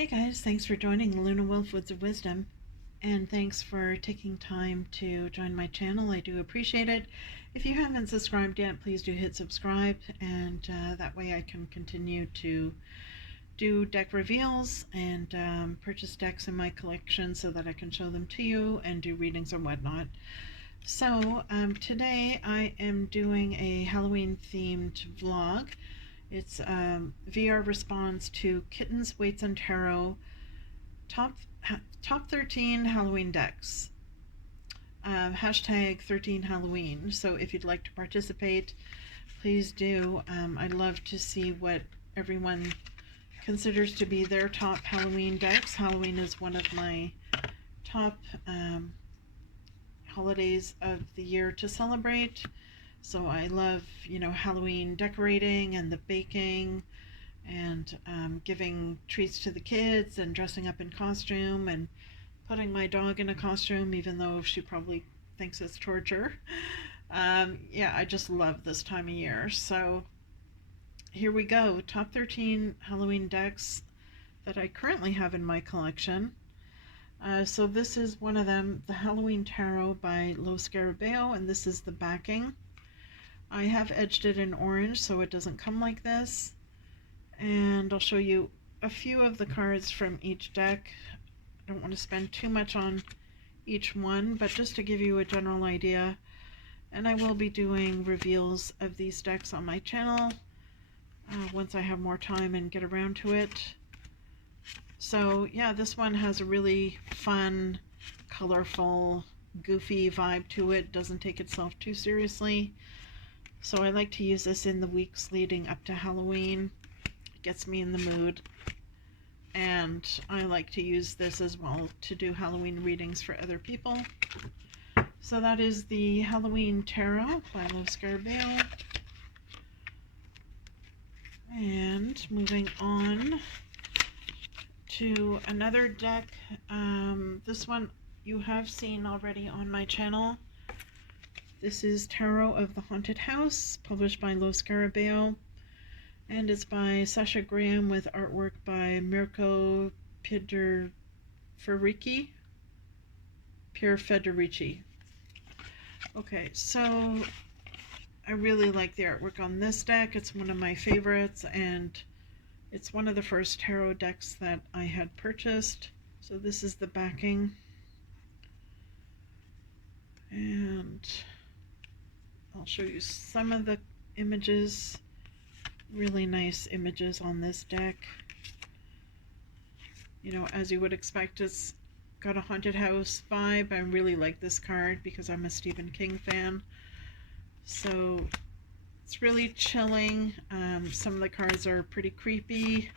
Hey guys, thanks for joining Lunawolf Woods of Wisdom, and thanks for taking time to join my channel. I do appreciate it. If you haven't subscribed yet, please do hit subscribe, and that way I can continue to do deck reveals and purchase decks in my collection so that I can show them to you and do readings and whatnot. So today I am doing a Halloween themed vlog. It's VR response to Kittens, Weights, and Tarot top 13 Halloween decks. Hashtag 13 Halloween. So if you'd like to participate, please do. I'd love to see what everyone considers to be their top Halloween decks. Halloween is one of my top holidays of the year to celebrate. So I love, Halloween decorating and the baking and giving treats to the kids and dressing up in costume and putting my dog in a costume, even though she probably thinks it's torture. Yeah, I just love this time of year. So here we go. Top 13 Halloween decks that I currently have in my collection. So this is one of them, the Halloween Tarot by Lo Scarabeo, and this is the backing. I have edged it in orange so it doesn't come like this, and I'll show you a few of the cards from each deck. I don't want to spend too much on each one, but just to give you a general idea. And I will be doing reveals of these decks on my channel once I have more time and get around to it. So yeah, this one has a really fun, colorful, goofy vibe to it. Doesn't take itself too seriously. So I like to use this in the weeks leading up to Halloween. It gets me in the mood. And I like to use this as well to do Halloween readings for other people. So that is the Halloween Tarot by Lo Scarabeo. And moving on to another deck. This one you have seen already on my channel. This is Tarot of the Haunted House, published by Lo Scarabeo, and it's by Sasha Graham with artwork by Mirko Federici. Okay, so I really like the artwork on this deck. It's one of my favorites, and it's one of the first tarot decks that I had purchased. So this is the backing. And I'll show you some of the images. Really nice images on this deck. As you would expect, it's got a haunted house vibe. I really like this card because I'm a Stephen King fan. So it's really chilling. Some of the cards are pretty creepy.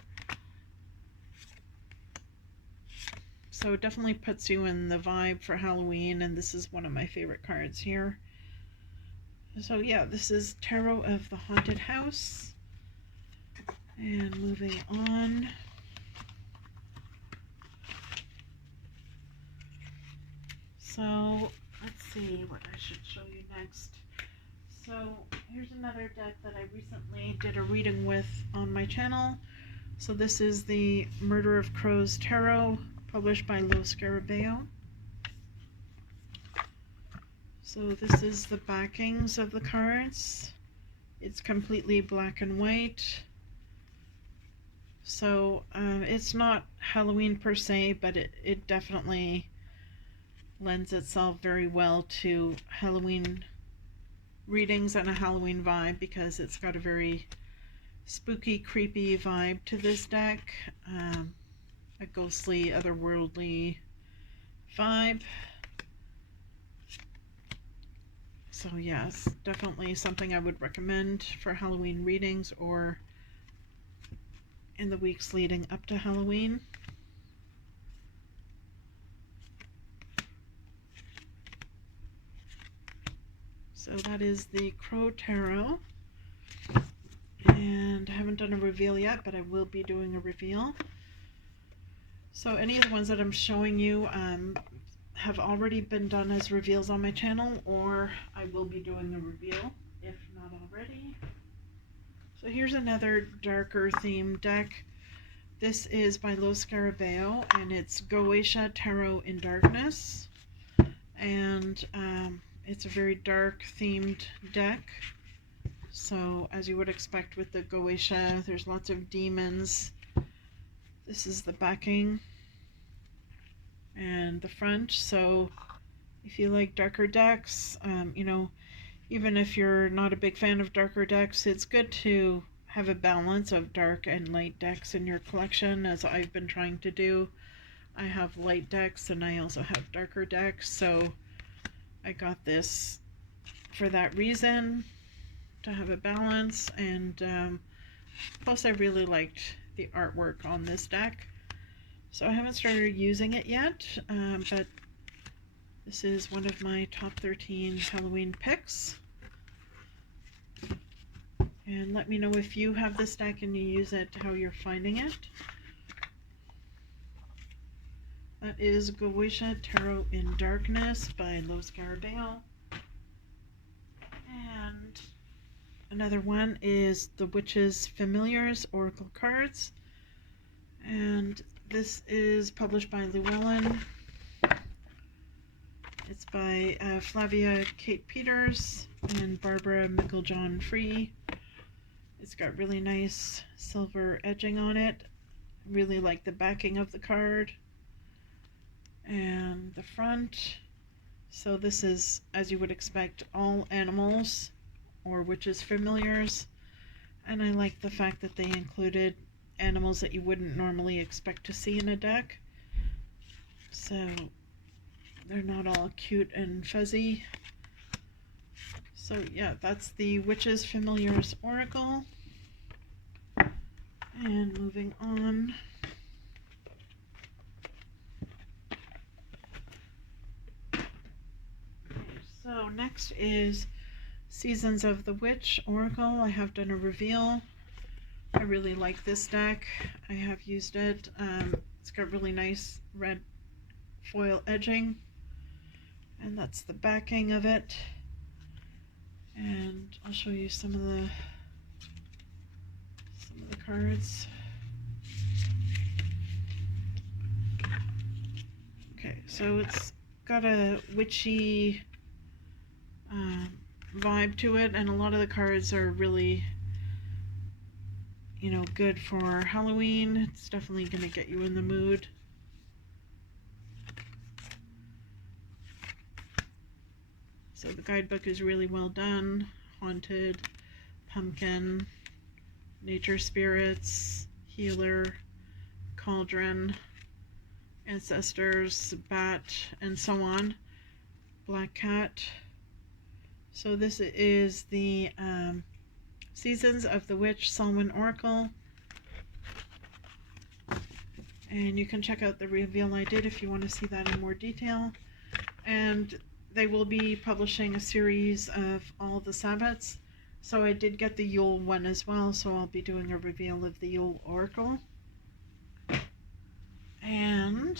So it definitely puts you in the vibe for Halloween, and this is one of my favorite cards here. So yeah, this is Tarot of the Haunted House. And moving on. So let's see what I should show you next. So here's another deck that I recently did a reading with on my channel. So this is the Murder of Crows Tarot, published by Lo Scarabeo. So this is the backings of the cards. It's completely black and white. So it's not Halloween per se, but it definitely lends itself very well to Halloween readings and a Halloween vibe because it's got a very spooky, creepy vibe to this deck. A ghostly, otherworldly vibe. So yes, definitely something I would recommend for Halloween readings or in the weeks leading up to Halloween. So that is the Crow Tarot. And I haven't done a reveal yet, but I will be doing a reveal. So any of the ones that I'm showing you have already been done as reveals on my channel, or I will be doing a reveal, if not already. So here's another darker theme deck. This is by Los Scarabeo, and it's Goetia Tarot in Darkness. And it's a very dark themed deck. So as you would expect with the Goetia, there's lots of demons. This is the backing and the front. So if you like darker decks, you know, even if you're not a big fan of darker decks, it's good to have a balance of dark and light decks in your collection, as I've been trying to do. I have light decks and I also have darker decks, so I got this for that reason, to have a balance. And plus I really liked the artwork on this deck. So I haven't started using it yet, but this is one of my top 13 Halloween picks. And let me know if you have this deck and you use it, how you're finding it. That is Goetia Tarot in Darkness by Los Scarabeo. And another one is The Witch's Familiars Oracle Cards. And this is published by Llewellyn. It's by Flavia Kate Peters and Barbara Micklejohn Free. It's got really nice silver edging on it. Really like the backing of the card. And the front. So this is, as you would expect, all animals or witches' familiars. And I like the fact that they included animals that you wouldn't normally expect to see in a deck. So they're not all cute and fuzzy. So yeah, that's the Witches' Familiars Oracle. And moving on. So next is Seasons of the Witch Oracle. I have done a reveal. I really like this deck. I have used it. It's got really nice red foil edging. And that's the backing of it. And I'll show you some of the cards. Okay, so it's got a witchy vibe to it, and a lot of the cards are really, you know, good for Halloween. It's definitely going to get you in the mood. So the guidebook is really well done. Haunted, pumpkin, nature spirits, healer, cauldron, ancestors, bat, and so on. Black cat. So this is the Seasons of the Witch Samhain Oracle. And you can check out the reveal I did if you want to see that in more detail. And they will be publishing a series of all the Sabbats. So I did get the Yule one as well, so I'll be doing a reveal of the Yule Oracle. And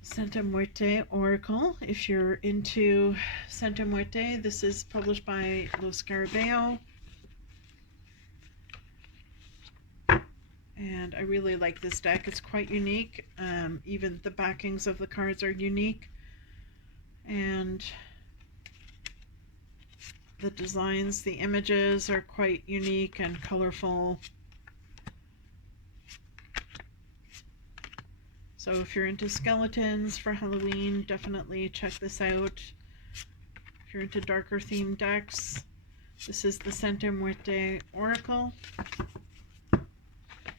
Santa Muerte Oracle. If you're into Santa Muerte, this is published by Los Scarabeo. And I really like this deck. It's quite unique. Even the backings of the cards are unique. And the designs, the images are quite unique and colorful. So if you're into skeletons for Halloween, definitely check this out. If you're into darker themed decks, this is the Santa Muerte Oracle,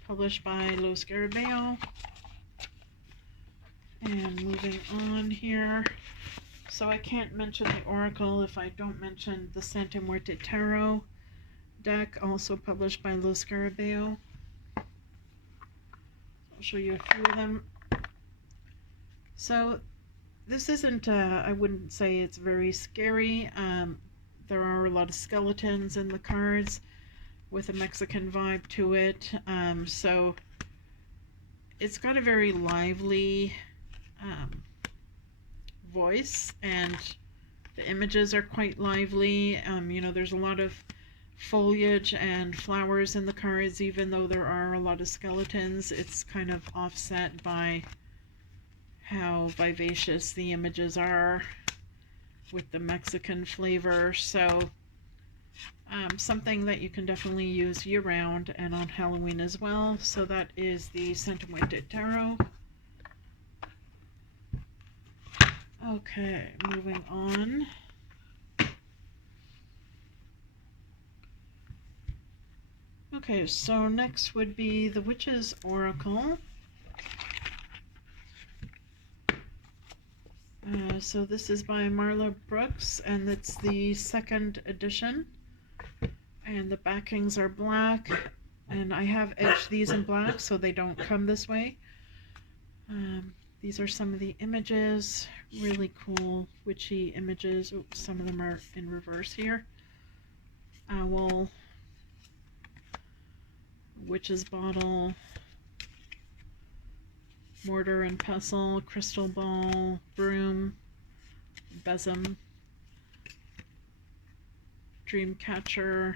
published by Los Scarabeo. And moving on here. So I can't mention the Oracle if I don't mention the Santa Muerte Tarot deck, also published by Los Scarabeo. I'll show you a few of them. So this isn't, I wouldn't say it's very scary. There are a lot of skeletons in the cards with a Mexican vibe to it. So it's got a very lively voice, and the images are quite lively. You know, there's a lot of foliage and flowers in the cards, even though there are a lot of skeletons. It's kind of offset by how vivacious the images are with the Mexican flavor. So something that you can definitely use year-round and on Halloween as well. So that is the Santa Muerte Tarot. Okay, moving on. Okay, so next would be the Witch's Oracle. So this is by Marla Brooks, and it's the 2nd edition. And the backings are black, and I have edged these in black so they don't come this way. These are some of the images, really cool witchy images. Oops, some of them are in reverse here. Owl, witch's bottle, mortar and pestle, crystal ball, broom, besom, dream catcher,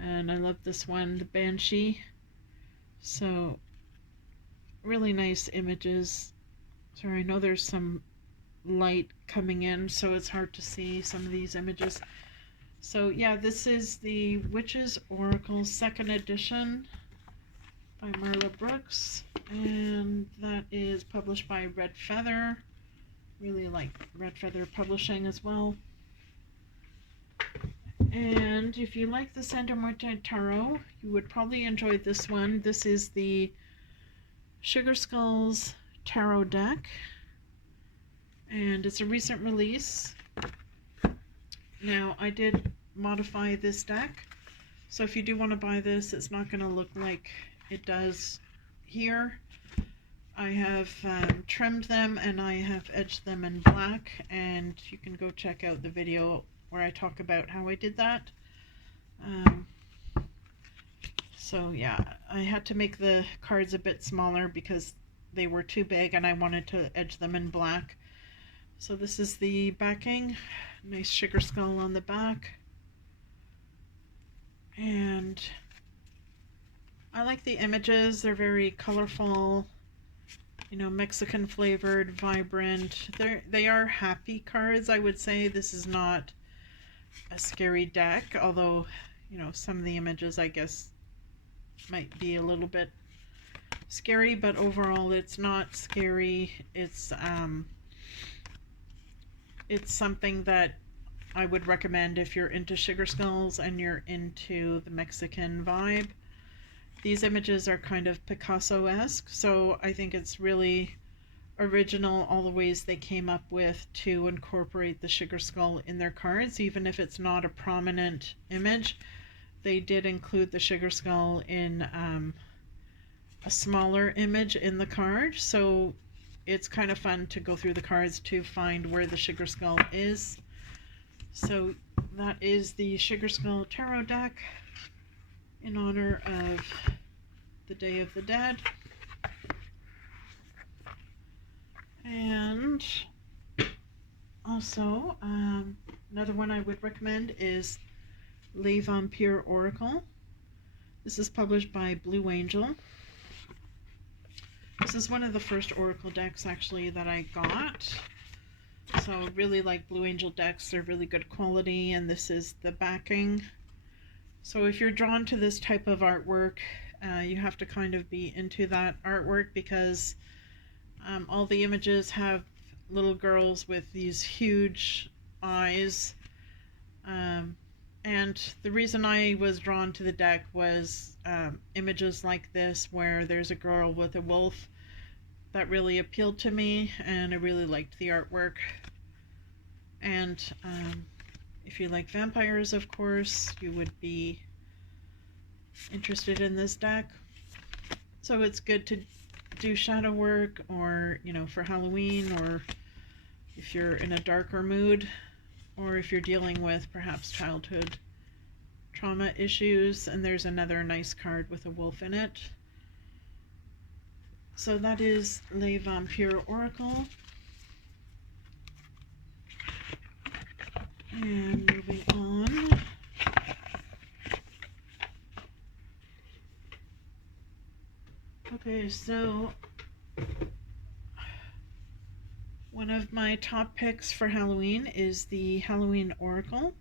and I love this one, the banshee. So really nice images. Sorry, I know there's some light coming in, so it's hard to see some of these images. So yeah, this is the Witch's Oracle 2nd edition by Marla Brooks, and that is published by Red Feather. Really like Red Feather Publishing as well. And if you like the Santa Muerte Tarot, you would probably enjoy this one. This is the Sugar Skulls Tarot deck, and it's a recent release. Now, I did modify this deck, so if you do want to buy this, it's not going to look like it does here. I have trimmed them and I have edged them in black, and you can go check out the video where I talk about how I did that. So yeah, I had to make the cards a bit smaller because they were too big and I wanted to edge them in black. So this is the backing, nice sugar skull on the back. And I like the images, they're very colorful, you know, Mexican flavored, vibrant. They are happy cards, I would say. This is not a scary deck, although, you know, some of the images I guess might be a little bit scary, but overall it's not scary. It's something that I would recommend if you're into sugar skulls and you're into the Mexican vibe. These images are kind of Picasso-esque, so I think it's really original, all the ways they came up with to incorporate the sugar skull in their cards. Even if it's not a prominent image, they did include the sugar skull in a smaller image in the card, so it's kind of fun to go through the cards to find where the sugar skull is. So that is the Sugar Skull Tarot deck in honor of the Day of the Dead. And also, another one I would recommend is Les Vampire Oracle. This is published by Blue Angel. This is one of the first Oracle decks actually that I got. So really like Blue Angel decks, they're really good quality, and this is the backing. So if you're drawn to this type of artwork, you have to kind of be into that artwork, because all the images have little girls with these huge eyes. And the reason I was drawn to the deck was images like this where there's a girl with a wolf. That really appealed to me, and I really liked the artwork. And if you like vampires, of course, you would be interested in this deck. So it's good to do shadow work, or, you know, for Halloween, or if you're in a darker mood, or if you're dealing with perhaps childhood trauma issues. And there's another nice card with a wolf in it. So that is Les Vampire Oracle. And moving on. Okay, so one of my top picks for Halloween is the Halloween Oracle,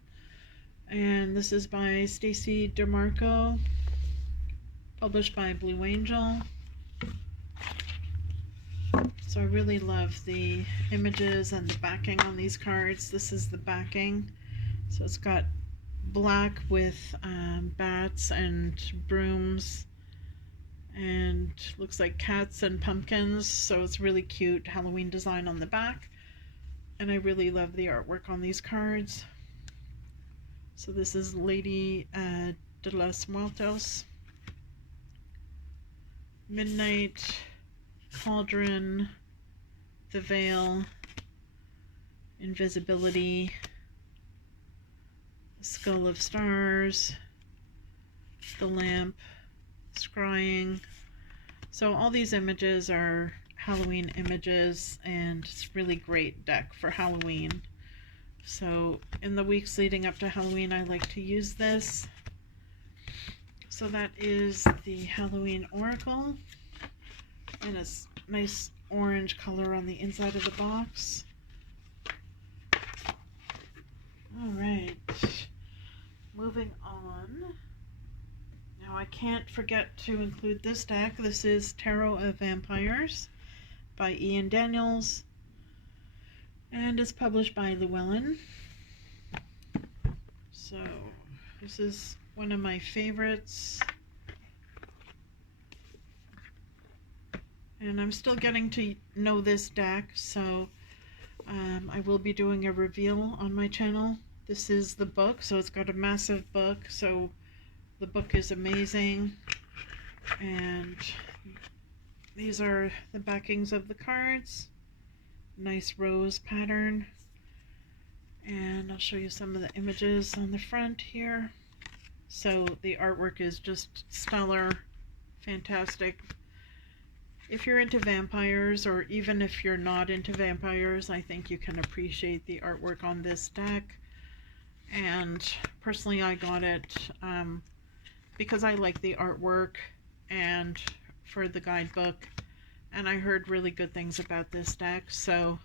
and this is by Stacy DeMarco, published by Blue Angel. So I really love the images and the backing on these cards. This is the backing. So it's got black with bats and brooms, and looks like cats and pumpkins. So it's really cute Halloween design on the back. And I really love the artwork on these cards. So this is Lady de los Muertos, Midnight, Cauldron, the Veil, Invisibility, Skull of Stars, the Lamp, Scrying. So all these images are Halloween images, and it's a really great deck for Halloween. So in the weeks leading up to Halloween, I like to use this. So that is the Halloween Oracle, and it's nice orange color on the inside of the box. Alright, moving on. Now I can't forget to include this deck. This is Tarot of Vampires by Ian Daniels, and it's published by Llewellyn. So this is one of my favorites, and I'm still getting to know this deck, so I will be doing a reveal on my channel. This is the book, so it's got a massive book, so the book is amazing. And these are the backings of the cards. Nice rose pattern. And I'll show you some of the images on the front here. So the artwork is just stellar, fantastic. If you're into vampires, or even if you're not into vampires, I think you can appreciate the artwork on this deck. And personally, I got it because I like the artwork and for the guidebook, and I heard really good things about this deck, so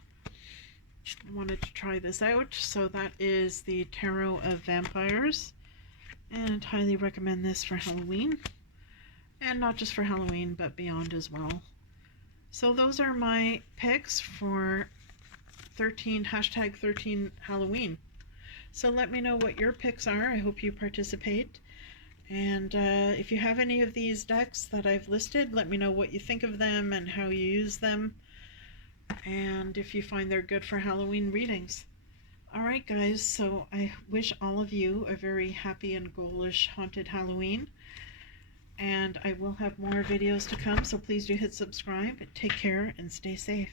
I wanted to try this out. So that is the Tarot of Vampires, and highly recommend this for Halloween, and not just for Halloween but beyond as well. So those are my picks for hashtag 13 Halloween. So let me know what your picks are. I hope you participate. And if you have any of these decks that I've listed, let me know what you think of them and how you use them, and if you find they're good for Halloween readings. Alright guys, so I wish all of you a very happy and ghoulish haunted Halloween. And I will have more videos to come, so please do hit subscribe. Take care and stay safe.